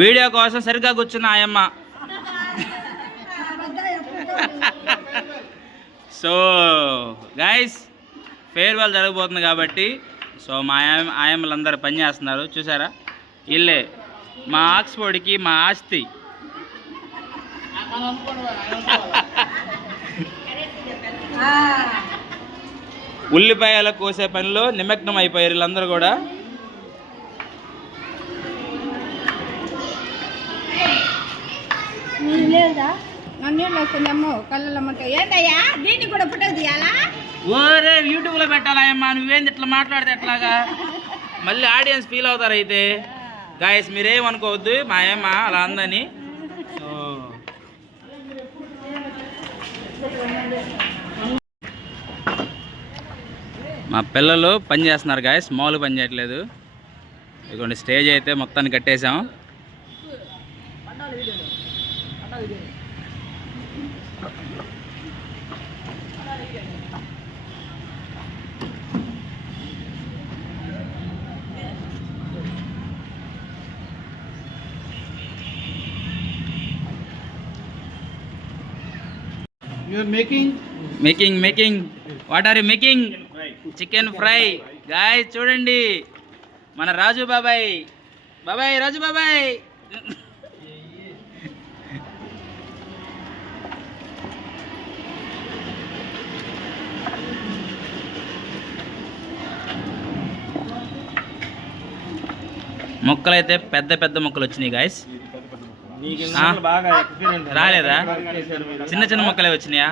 Video కోసం సరిగ్గా కూర్చున్న ఆయమ్మ సో గాయస్ ఫేర్వెల్ జరగబోతుంది కాబట్టి సో మా ఆయమ్మ ఆయమ్మలందరూ పని చేస్తున్నారు చూసారా? ఇల్లే మా ఆక్స్ఫోర్డ్కి మా ఆస్తి. ఉల్లిపాయల కోసే పనిలో నిమగ్నం అయిపోయారు వీళ్ళందరూ కూడా. లేదా నన్ను వస్తుందేమో కళ్ళలో మంట ఏంటయ్యా దీన్ని కూడా ఫోటో తీయాలా? ఓరే యూట్యూబ్లో పెట్టాలమ్మా నువ్వేంది ఇట్లా మాట్లాడితే ఎట్లాగా? మళ్ళీ ఆడియన్స్ ఫీల్ అవుతారు అయితే గాయస్ మీరేమనుకోవద్దు మా అమ్మ అలా అందని మా పిల్లలు పని చేస్తున్నారు గాయస్ మామూలు పని చేయట్లేదు. ఇదిగోండి స్టేజ్ అయితే మొత్తాన్ని కట్టేసాం making making what are you making chicken fry guys చూడండి. మన రాజు బాబాయ్. బాబాయ్ రాజు బాబాయ్. మొక్కలైతే పెద్ద పెద్ద మొక్కలు వచ్చినాయి గాయస్ రాలేదా? చిన్న చిన్న మొక్కలే వచ్చినాయా?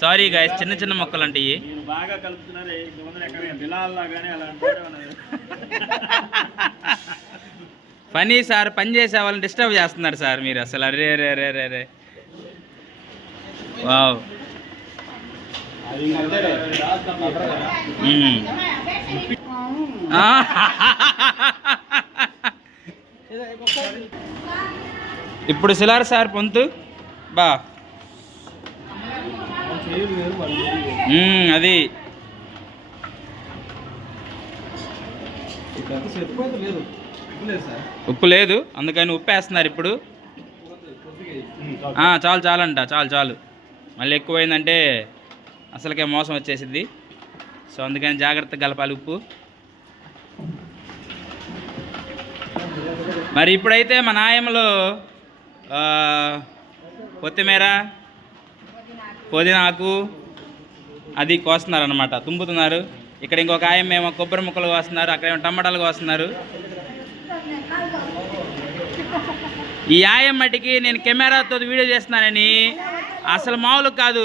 సారీ గాయస్ చిన్న చిన్న మొక్కలు అంటే పని సార్ పని చేసే వాళ్ళని డిస్టర్బ్ చేస్తున్నారు సార్ మీరు అసలు. అరే రే రే రే రే వావ్. ఆ. ఇప్పుడు సిలార్ సార్ పొంతు. బా. అది. ఉప్పు లేదు అందుకని ఉప్పు వేస్తున్నారు ఇప్పుడు చాలు చాలంట చాలు చాలు. మళ్ళీ ఎక్కువైందంటే అసలుకే మోసం వచ్చేసిద్ది. సో అందుకని జాగ్రత్తగా కలపాలి ఉప్పు. మరి ఇప్పుడైతే మా నాయములు కొత్తిమీర పుదీనాకు అది కోస్తున్నారు అనమాట తుంపుతున్నారు. ఇక్కడ ఇంకొక ఆయన ఏమో కొబ్బరి ముక్కలు కోస్తున్నారు అక్కడ ఏమో టమాటాలు కోస్తున్నారు. ఈ ఆయమ్మటికి నేను కెమెరాతో వీడియో చేస్తున్నానని అసలు మామూలు కాదు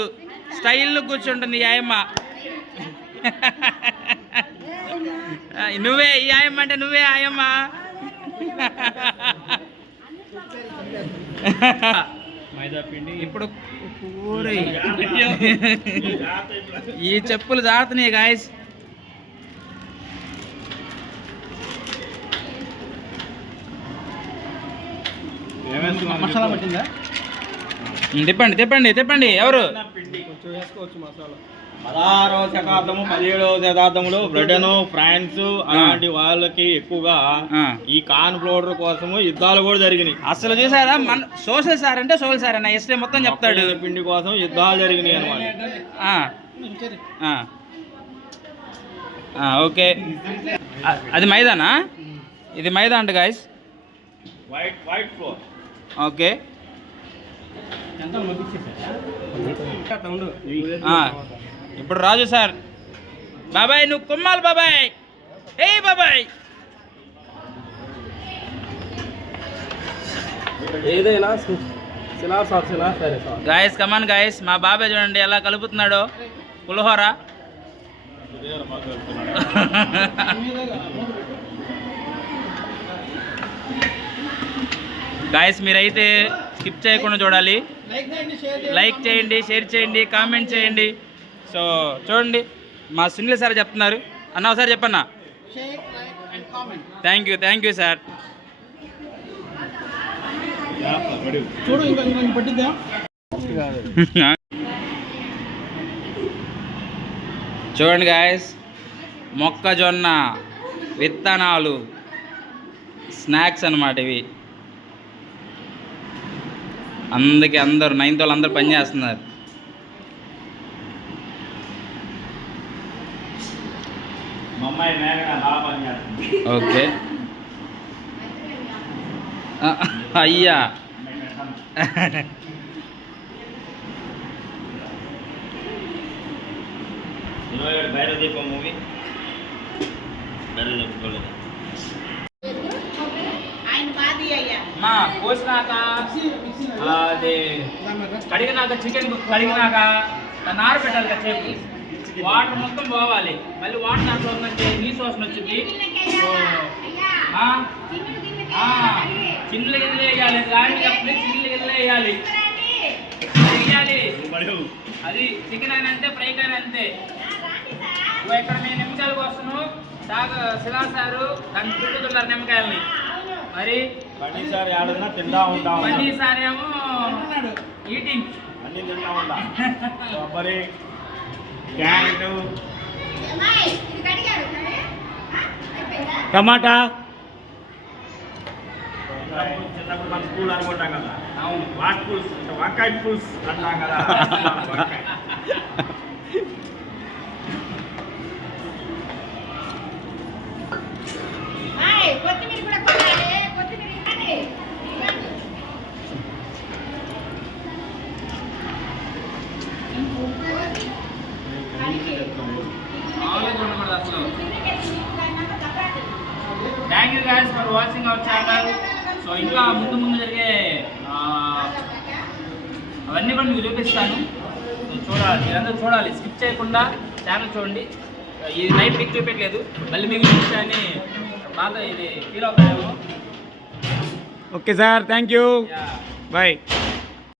స్టైల్ కూర్చుంటుంది ఈ ఆయమ్మ. నువ్వే ఈ ఆయమ్మ అంటే నువ్వే ఆయమ్మ. ఇప్పుడు ఊరి. ఈ చెప్పులు జారుతున్నాయి గాయస్ మసాలా పట్టిందా? తిప్పండి తిప్పండి తిప్పండి. ఎవరు? పిండి కొంచెం వేసుకోవచ్చు మసాలా. పదహారవ శతాబ్దము పదిహేడవ శతాబ్దంలో బ్రిటన్ ఫ్రాన్స్ అలాంటి వాళ్ళకి ఎక్కువగా. ఈ కార్న్ ఫ్లోర్ కోసము యుద్ధాలు కూడా జరిగినాయి. అసలు చూసారా? మన సోషల్ సార్ అంటే సోషల్ సార్ అన్న ఎస్టే మొత్తం చెప్తాడు. పిండి కోసం యుద్ధాలు జరిగినాయి అనమాట ఓకే. అది మైదానా? ఇది మైదా అంట guys white white flour okay. ఇప్పుడు రాజు సార్. బాబాయ్ నువ్వు కుమ్మాలి బాబాయ్. ఏ బాబాయ్. ఏదైనా గాయస్ కమాన్ గాయస్ మా బాబాయ్ చూడండి ఎలా కలుపుతున్నాడో. పులిహోర. గాయస్ మీరైతే స్కిప్ చేయకుండా చూడాలి. లైక్ చేయండి షేర్ చేయండి కామెంట్ చేయండి. సో చూడండి మా సునీల్ సార్ చెప్తున్నారు. అన్న ఒకసారి చెప్పన్నా? Thank you thank you sir చూడండి గాయస్ మొక్కజొన్న విత్తనాలు స్నాక్స్ అన్నమాట ఇవి. అందుకే అందరు నైన్త్ వాళ్ళు అందరు పని అమ్మాయి మేఘన బాగా పనిచేస్తుంది ఓకే ఆ, అయ్యా ఇరవై ఏడు భైరవదీపం మూవీ భైరవదీపం చూడలేదు ఆయన బాధి అయ్యా మా కోసినాక అది కడిగినాక చికెన్ కడిగినాక దాన్ని ఆరబెట్టాలి కదా చేపు వాటర్ మొత్తం పోవాలి. మళ్ళీ వాటర్ దాంట్లో ఉందంటే నీసు వాసన వచ్చింది చిల్లు గిన్నెలు వేయాలి. రాణి కప్పి చిల్లు గిన్నెలు వేయాలి. అది వేయాలి. అది చికెన్ అయినా అంతే ఫ్రై అయినా అంతే. ఇగో ఇక్కడ నేను నిమ్మకాయలు కోస్తాను సాగ శిలా సారు దాన్ని చుట్టుతున్నారు నిమ్మకాయల్ని. మరి? పన్నీసారి ఆడన్నా తింటా ఉంటాం. సారేమో ఈటింగ్ అన్ని తింటా ఉంటా. కొబ్బరి క్యారెట్ అమ్మాయి ఇది కడిగారు అయిపోయిందా టమాటా చిన్నప్పుడు మనం స్కూల్ అనుకుంటాం కదా అవును వాట్ పుల్స్ అంటే వంకాయ పుల్స్ అంటాం కదా thank you guys for watching our channel so ఇంకా ముందు ముందు జరిగే ఆ, అవన్నీ కూడా మీకు చూపిస్తాను. సో చూడాలి. మీరందరూ చూడాలి. స్కిప్ చేయకుండా ఛానల్ చూడండి. ఈ నైట్ మీకు చూపించలేదు మళ్ళీ మీకు చూపించాలని బాగా ఇది feel అవుతారేమో. Okay sir thank ya bye